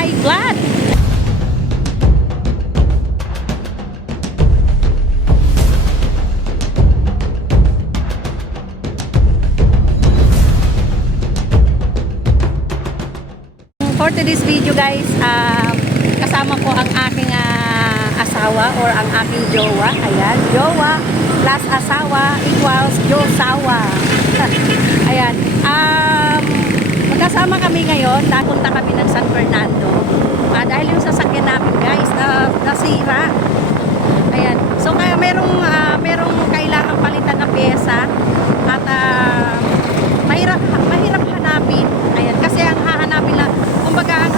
high blood. For today's video guys, um, kasama ko ang aking ah, asawa or ang aking jowa. Ayan, jowa plus asawa equals josawa. Ayan. Um, magkasama kami ngayon, napunta kami ng San Fernando. Ah, dahil yung sasakyan namin guys, na, nasira. Ayan. So kaya merong ah, merong kailangan palitan na pyesa at ah, mahirap mahirap hanapin. Ayan, kasi ang hahanapin lang, kumbaga ang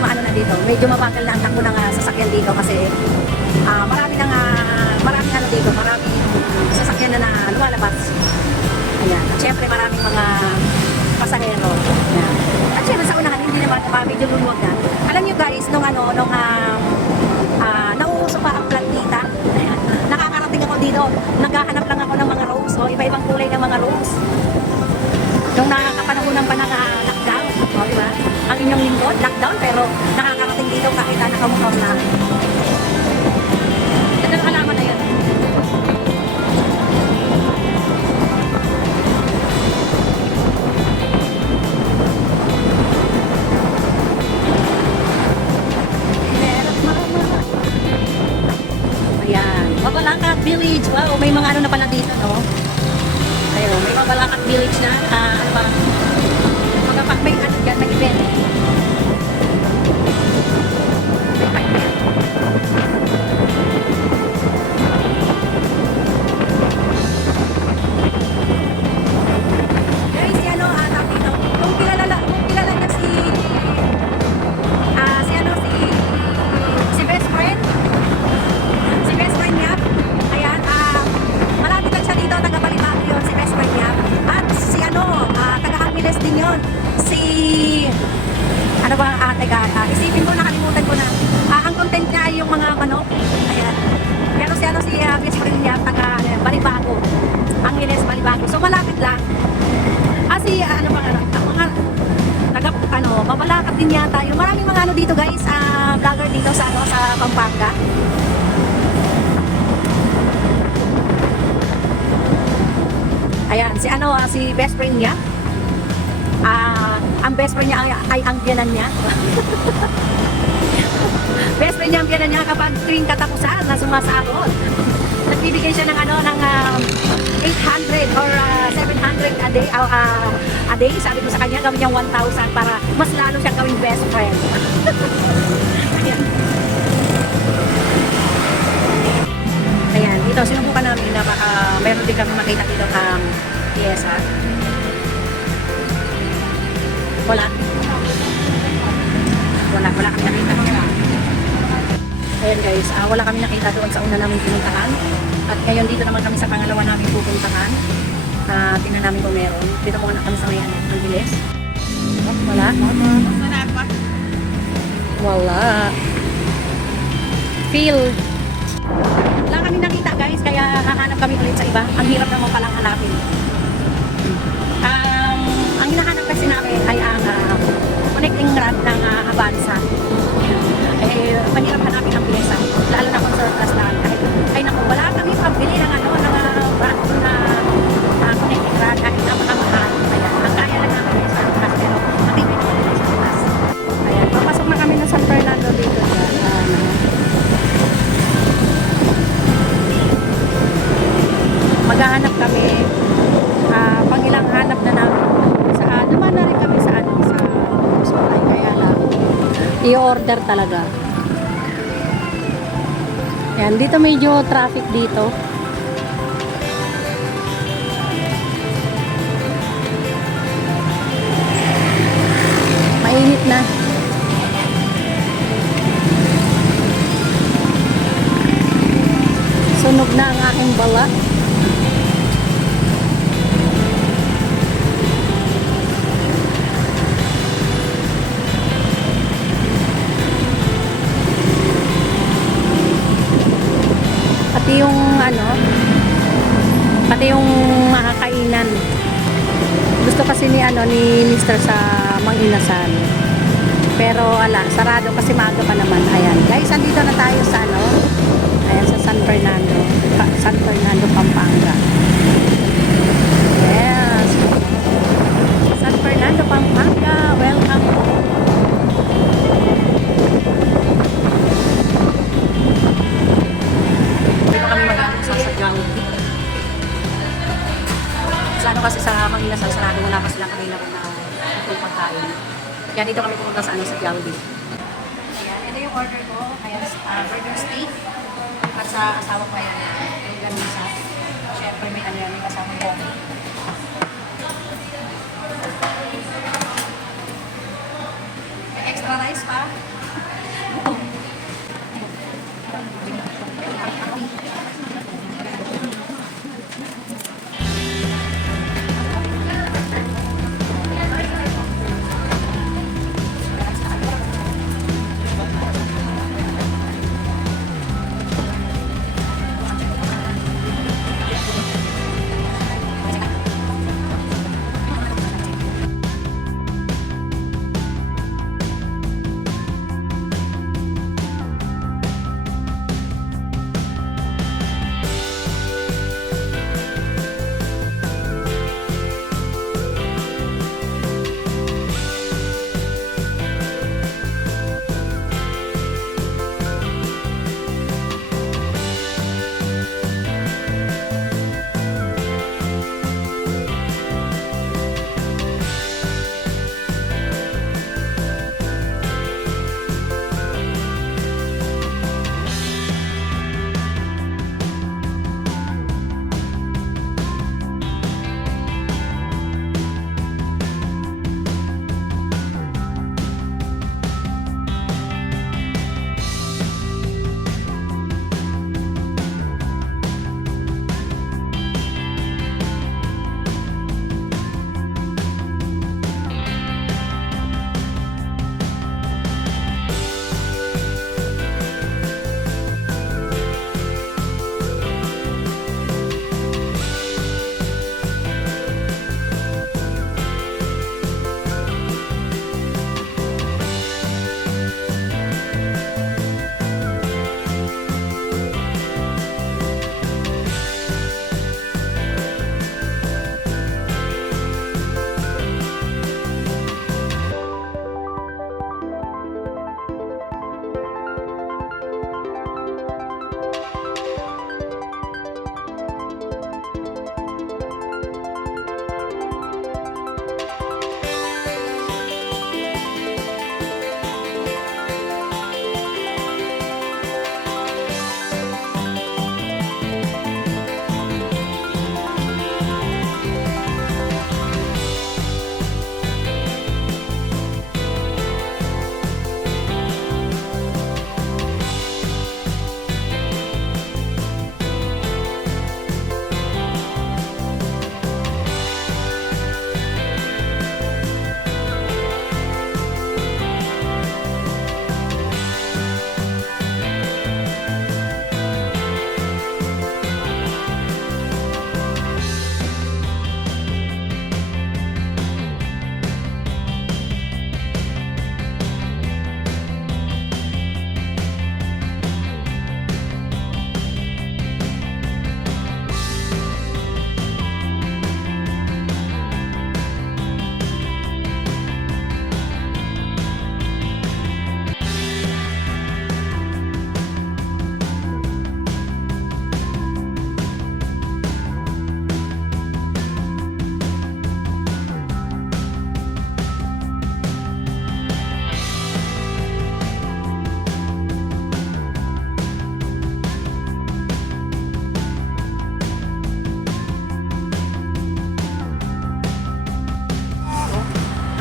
ayan, medyo maano na dito. Medyo mabagal na ang takbo ng ah, sasakyan dito kasi ah, marami nang ah, marami ano dito, marami sasakyan na na lumalabas. Ayan. At syempre maraming mga pasahero. Ayan. At syempre sa unahan, hindi naman uh, medyo luluwag na. Alam nyo guys, nung ano, nung ah, ah, nauuso pa ang plantita, nakakarating ako dito, naghahanap lang ako ng mga rose, o iba-ibang kulay ng mga rose. Nung nakakapanahon ng panang o di ba? Ang inyong lingkod, lockdown, pero nakakarating dito kahit na nakamotor na. Ganda ng halaman na yun. Mabalakat Village. Wow, may mga ano na pala dito, no? Ayun, may Mabalakat Village na. Ah, ano ba? Dyan, ano, ah, si Ah, ano ah si ano, din yun. Si ano ba, ah, teka, ah, isipin ko, nakalimutan ko na. Ah, ang content niya ay yung mga manok. Ayan. Pero si ano, si ah, best friend niya, taga ano, Balibago. Angeles, Balibago. So malapit lang. Ah, si ah, ano ba, ano, ang mga taga ano, mabalakat din yata. Yung maraming mga ano dito guys, ah, vlogger dito sa ano sa Pampanga. Ayan, si ano, ah, si best friend niya. Ah, ang best friend niya ay, ay ang biyanan niya. best friend niya ang biyanan niya kapag tuwing katapusan na sumasahod. nagbibigay siya ng ano, ng um, 800 or uh, 700 a day, uh, uh, a day. Sabi ko sa kanya, gawin niyang 1,000 para mas lalo siyang gawing best friend. Ayan. Ayan, dito sinubukan namin na baka meron din kami makita dito ang pyesa. Wala. Wala, wala kami nakita. Ayan guys, ah, wala kami nakita doon sa una namin pinuntahan. At ngayon dito naman kami sa pangalawa namin pupuntahan. Ah, tingnan namin kung meron. Dito muna kami sa may ano, ang bilis. Wala. Wala. Field. Wala kami nakita guys, kaya hahanap kami ulit sa iba. Ang hirap naman palang hanapin. Um, ang hinahanap kasi namin ay ang ah, connecting rod ng uh, Avanza. Eh, mahirap hanapin ang bilesa. I-order talaga. Yan dito medyo traffic dito. Mainit na. Sunog na ang aking bala yung makakainan. Gusto kasi ni ano ni Mr. sa Mang Inasal. Pero ala sarado kasi maaga pa naman. Ayan. Guys andito na tayo sa ano ayan sa San Fernando Pa- San Fernando Pampanga. Yes. San Fernando Pampanga. Welcome sa ano kasi sa mga inasal sarado wala pa sila kanina rin na itong pagkain. Kaya dito kami pumunta sa ano sa Jollibee. Ayan, ito yung order ko. Ayan, uh, burger steak. At sa asawa ko ayan, yung ganisa. Siyempre may ano yan, may kasama coffee. May extra rice pa.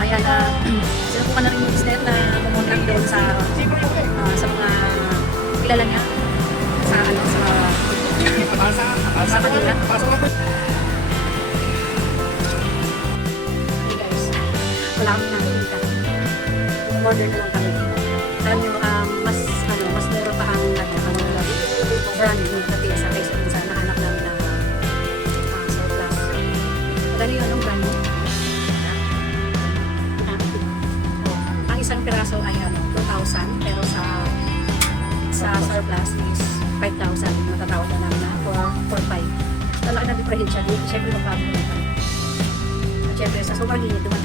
mamaya na sinubukan na rin yung business na pumunang doon sa uh, sa mga kilala niya sa ano sa sa kanila. Hey guys, wala kami nang kita. Order na lang kami. Alam niyo, um, mas ano, mas meron pa ang ano, ano, brand Talaki na